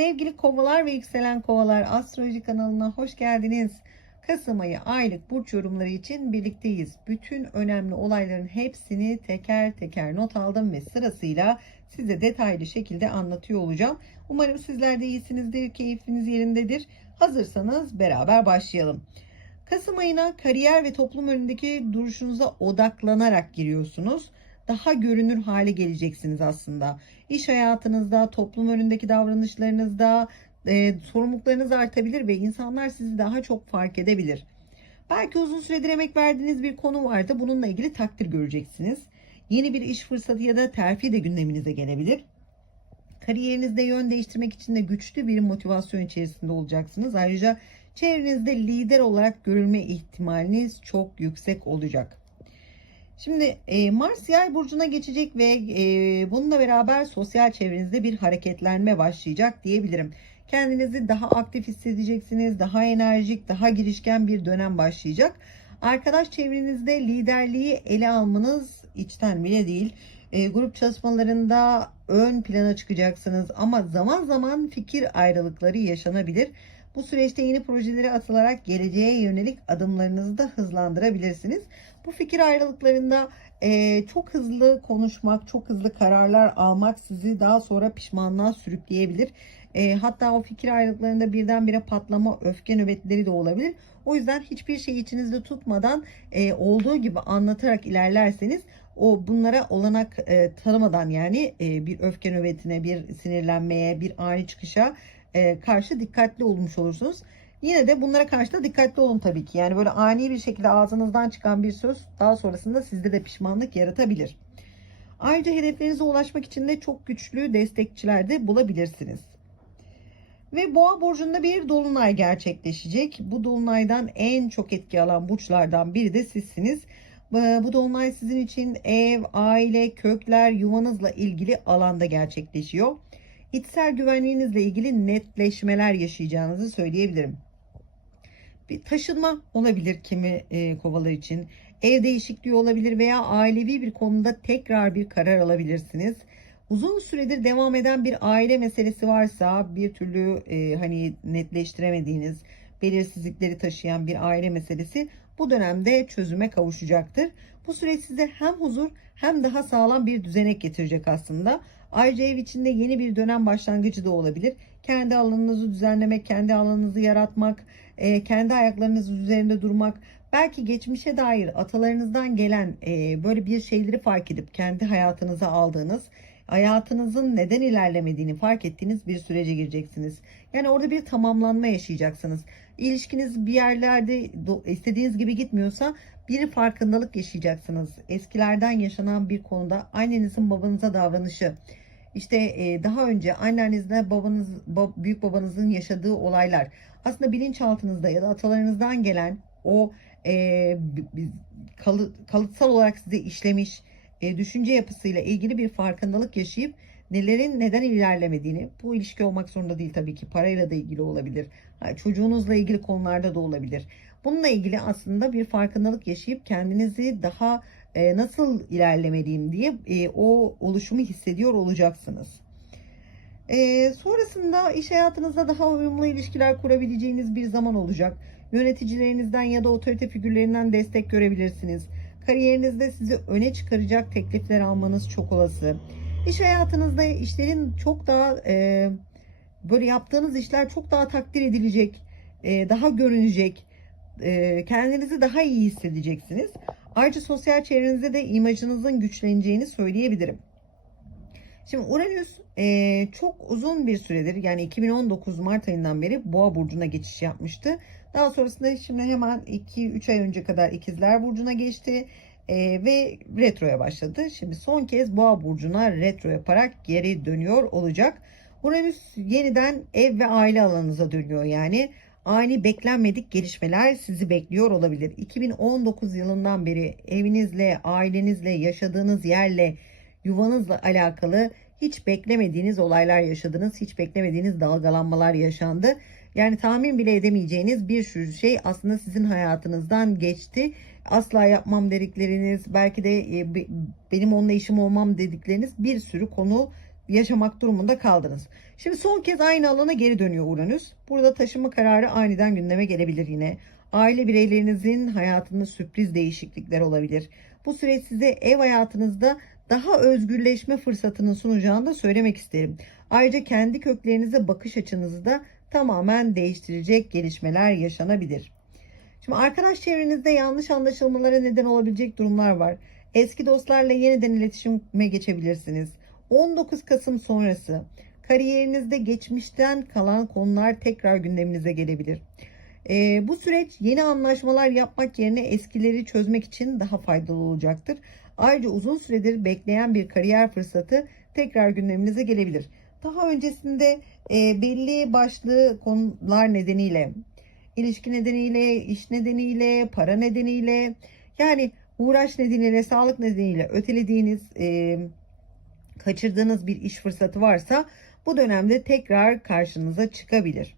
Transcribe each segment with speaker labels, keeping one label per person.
Speaker 1: Sevgili kovalar ve yükselen kovalar astroloji kanalına hoş geldiniz. Kasım ayı aylık burç yorumları için birlikteyiz. Bütün önemli olayların hepsini teker teker not aldım ve sırasıyla size detaylı şekilde anlatıyor olacağım. Umarım sizler de iyisinizdir, keyfiniz yerindedir. Hazırsanız beraber başlayalım. Kasım ayına kariyer ve toplum önündeki duruşunuza odaklanarak giriyorsunuz. Daha görünür hale geleceksiniz aslında. İş hayatınızda, toplum önündeki davranışlarınızda e, sorumluluklarınız artabilir ve insanlar sizi daha çok fark edebilir. Belki uzun süredir emek verdiğiniz bir konu vardı. Bununla ilgili takdir göreceksiniz. Yeni bir iş fırsatı ya da terfi de gündeminize gelebilir. Kariyerinizde yön değiştirmek için de güçlü bir motivasyon içerisinde olacaksınız. Ayrıca çevrenizde lider olarak görülme ihtimaliniz çok yüksek olacak. Şimdi e, Mars yay burcuna geçecek ve e, bununla beraber sosyal çevrenizde bir hareketlenme başlayacak diyebilirim. Kendinizi daha aktif hissedeceksiniz, daha enerjik, daha girişken bir dönem başlayacak. Arkadaş çevrenizde liderliği ele almanız içten bile değil. E, grup çalışmalarında ön plana çıkacaksınız ama zaman zaman fikir ayrılıkları yaşanabilir. Bu süreçte yeni projelere atılarak geleceğe yönelik adımlarınızı da hızlandırabilirsiniz. Bu fikir ayrılıklarında e, çok hızlı konuşmak, çok hızlı kararlar almak sizi daha sonra pişmanlığa sürükleyebilir. E, hatta o fikir ayrılıklarında birdenbire patlama, öfke nöbetleri de olabilir. O yüzden hiçbir şey içinizde tutmadan e, olduğu gibi anlatarak ilerlerseniz o bunlara olanak e, tanımadan yani e, bir öfke nöbetine, bir sinirlenmeye, bir ani çıkışa e, karşı dikkatli olmuş olursunuz. Yine de bunlara karşı da dikkatli olun tabii ki. Yani böyle ani bir şekilde ağzınızdan çıkan bir söz daha sonrasında sizde de pişmanlık yaratabilir. Ayrıca hedeflerinize ulaşmak için de çok güçlü destekçiler de bulabilirsiniz. Ve Boğa burcunda bir dolunay gerçekleşecek. Bu dolunaydan en çok etki alan burçlardan biri de sizsiniz. Bu dolunay sizin için ev, aile, kökler, yuvanızla ilgili alanda gerçekleşiyor. İçsel güvenliğinizle ilgili netleşmeler yaşayacağınızı söyleyebilirim. Bir taşınma olabilir kimi e, kovalar için. Ev değişikliği olabilir veya ailevi bir konuda tekrar bir karar alabilirsiniz. Uzun süredir devam eden bir aile meselesi varsa bir türlü e, hani netleştiremediğiniz belirsizlikleri taşıyan bir aile meselesi bu dönemde çözüme kavuşacaktır. Bu süreç size hem huzur hem daha sağlam bir düzenek getirecek aslında. Ayrıca ev içinde yeni bir dönem başlangıcı da olabilir. Kendi alanınızı düzenlemek, kendi alanınızı yaratmak, e, kendi ayaklarınız üzerinde durmak, belki geçmişe dair atalarınızdan gelen e, böyle bir şeyleri fark edip kendi hayatınıza aldığınız, hayatınızın neden ilerlemediğini fark ettiğiniz bir sürece gireceksiniz. Yani orada bir tamamlanma yaşayacaksınız. İlişkiniz bir yerlerde istediğiniz gibi gitmiyorsa bir farkındalık yaşayacaksınız. Eskilerden yaşanan bir konuda annenizin babanıza davranışı, işte e, daha önce annenizle babanız, büyük babanızın yaşadığı olaylar. Aslında bilinçaltınızda ya da atalarınızdan gelen o e, kalıtsal olarak size işlemiş e, düşünce yapısıyla ilgili bir farkındalık yaşayıp nelerin neden ilerlemediğini bu ilişki olmak zorunda değil tabii ki parayla da ilgili olabilir. Çocuğunuzla ilgili konularda da olabilir bununla ilgili aslında bir farkındalık yaşayıp kendinizi daha e, nasıl ilerlemeliyim diye e, o oluşumu hissediyor olacaksınız. E, sonrasında iş hayatınızda daha uyumlu ilişkiler kurabileceğiniz bir zaman olacak. Yöneticilerinizden ya da otorite figürlerinden destek görebilirsiniz. Kariyerinizde sizi öne çıkaracak teklifler almanız çok olası. İş hayatınızda işlerin çok daha e, böyle yaptığınız işler çok daha takdir edilecek, e, daha görünecek, e, kendinizi daha iyi hissedeceksiniz. Ayrıca sosyal çevrenizde de imajınızın güçleneceğini söyleyebilirim. Şimdi Uranüs e, çok uzun bir süredir yani 2019 Mart ayından beri Boğa burcuna geçiş yapmıştı. Daha sonrasında şimdi hemen 2-3 ay önce kadar İkizler burcuna geçti e, ve retroya başladı. Şimdi son kez Boğa burcuna retro yaparak geri dönüyor olacak. Uranüs yeniden ev ve aile alanınıza dönüyor yani ani beklenmedik gelişmeler sizi bekliyor olabilir. 2019 yılından beri evinizle, ailenizle, yaşadığınız yerle, yuvanızla alakalı hiç beklemediğiniz olaylar yaşadınız. Hiç beklemediğiniz dalgalanmalar yaşandı. Yani tahmin bile edemeyeceğiniz bir sürü şey aslında sizin hayatınızdan geçti. Asla yapmam dedikleriniz, belki de e, benim onunla işim olmam dedikleriniz bir sürü konu yaşamak durumunda kaldınız. Şimdi son kez aynı alana geri dönüyor Uranüs. Burada taşınma kararı aniden gündeme gelebilir yine. Aile bireylerinizin hayatında sürpriz değişiklikler olabilir. Bu süreç size ev hayatınızda daha özgürleşme fırsatını sunacağını da söylemek isterim. Ayrıca kendi köklerinize bakış açınızı da tamamen değiştirecek gelişmeler yaşanabilir. Şimdi arkadaş çevrenizde yanlış anlaşılmalara neden olabilecek durumlar var. Eski dostlarla yeniden iletişime geçebilirsiniz. 19 Kasım sonrası kariyerinizde geçmişten kalan konular tekrar gündeminize gelebilir. Ee, bu süreç yeni anlaşmalar yapmak yerine eskileri çözmek için daha faydalı olacaktır. Ayrıca uzun süredir bekleyen bir kariyer fırsatı tekrar gündeminize gelebilir. Daha öncesinde e, belli başlı konular nedeniyle, ilişki nedeniyle, iş nedeniyle, para nedeniyle, yani uğraş nedeniyle, sağlık nedeniyle ötelediğiniz, e, kaçırdığınız bir iş fırsatı varsa bu dönemde tekrar karşınıza çıkabilir.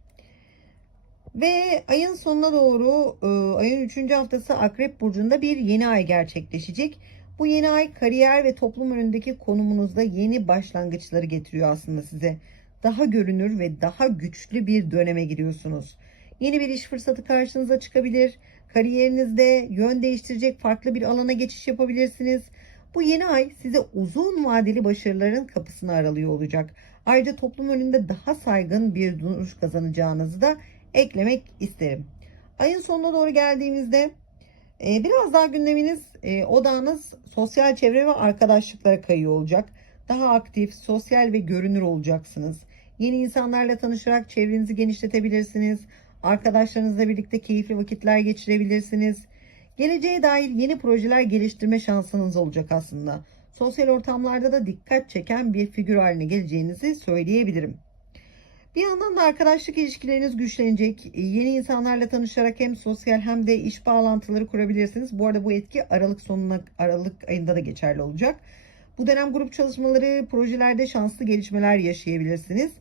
Speaker 1: Ve ayın sonuna doğru e, ayın 3. haftası Akrep Burcu'nda bir yeni ay gerçekleşecek. Bu yeni ay kariyer ve toplum önündeki konumunuzda yeni başlangıçları getiriyor aslında size. Daha görünür ve daha güçlü bir döneme giriyorsunuz. Yeni bir iş fırsatı karşınıza çıkabilir. Kariyerinizde yön değiştirecek farklı bir alana geçiş yapabilirsiniz. Bu yeni ay size uzun vadeli başarıların kapısını aralıyor olacak. Ayrıca toplum önünde daha saygın bir duruş kazanacağınızı da eklemek isterim. Ayın sonuna doğru geldiğimizde e, biraz daha gündeminiz, e, odağınız sosyal çevre ve arkadaşlıklara kayıyor olacak. Daha aktif, sosyal ve görünür olacaksınız. Yeni insanlarla tanışarak çevrenizi genişletebilirsiniz. Arkadaşlarınızla birlikte keyifli vakitler geçirebilirsiniz. Geleceğe dair yeni projeler geliştirme şansınız olacak aslında. Sosyal ortamlarda da dikkat çeken bir figür haline geleceğinizi söyleyebilirim. Bir yandan da arkadaşlık ilişkileriniz güçlenecek. Yeni insanlarla tanışarak hem sosyal hem de iş bağlantıları kurabilirsiniz. Bu arada bu etki Aralık sonuna Aralık ayında da geçerli olacak. Bu dönem grup çalışmaları, projelerde şanslı gelişmeler yaşayabilirsiniz.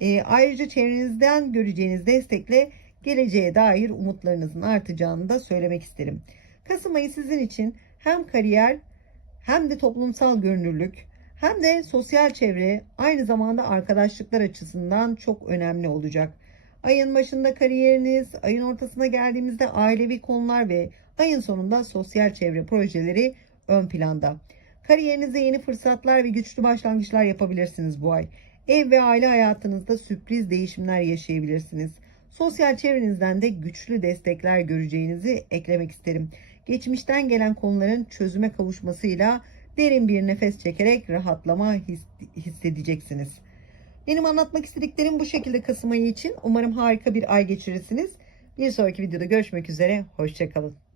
Speaker 1: E, ayrıca çevrenizden göreceğiniz destekle geleceğe dair umutlarınızın artacağını da söylemek isterim. Kasım ayı sizin için hem kariyer hem de toplumsal görünürlük hem de sosyal çevre aynı zamanda arkadaşlıklar açısından çok önemli olacak. Ayın başında kariyeriniz, ayın ortasına geldiğimizde ailevi konular ve ayın sonunda sosyal çevre projeleri ön planda. Kariyerinize yeni fırsatlar ve güçlü başlangıçlar yapabilirsiniz bu ay. Ev ve aile hayatınızda sürpriz değişimler yaşayabilirsiniz. Sosyal çevrenizden de güçlü destekler göreceğinizi eklemek isterim. Geçmişten gelen konuların çözüme kavuşmasıyla derin bir nefes çekerek rahatlama his- hissedeceksiniz. Benim anlatmak istediklerim bu şekilde Kasım ayı için. Umarım harika bir ay geçirirsiniz. Bir sonraki videoda görüşmek üzere. Hoşçakalın.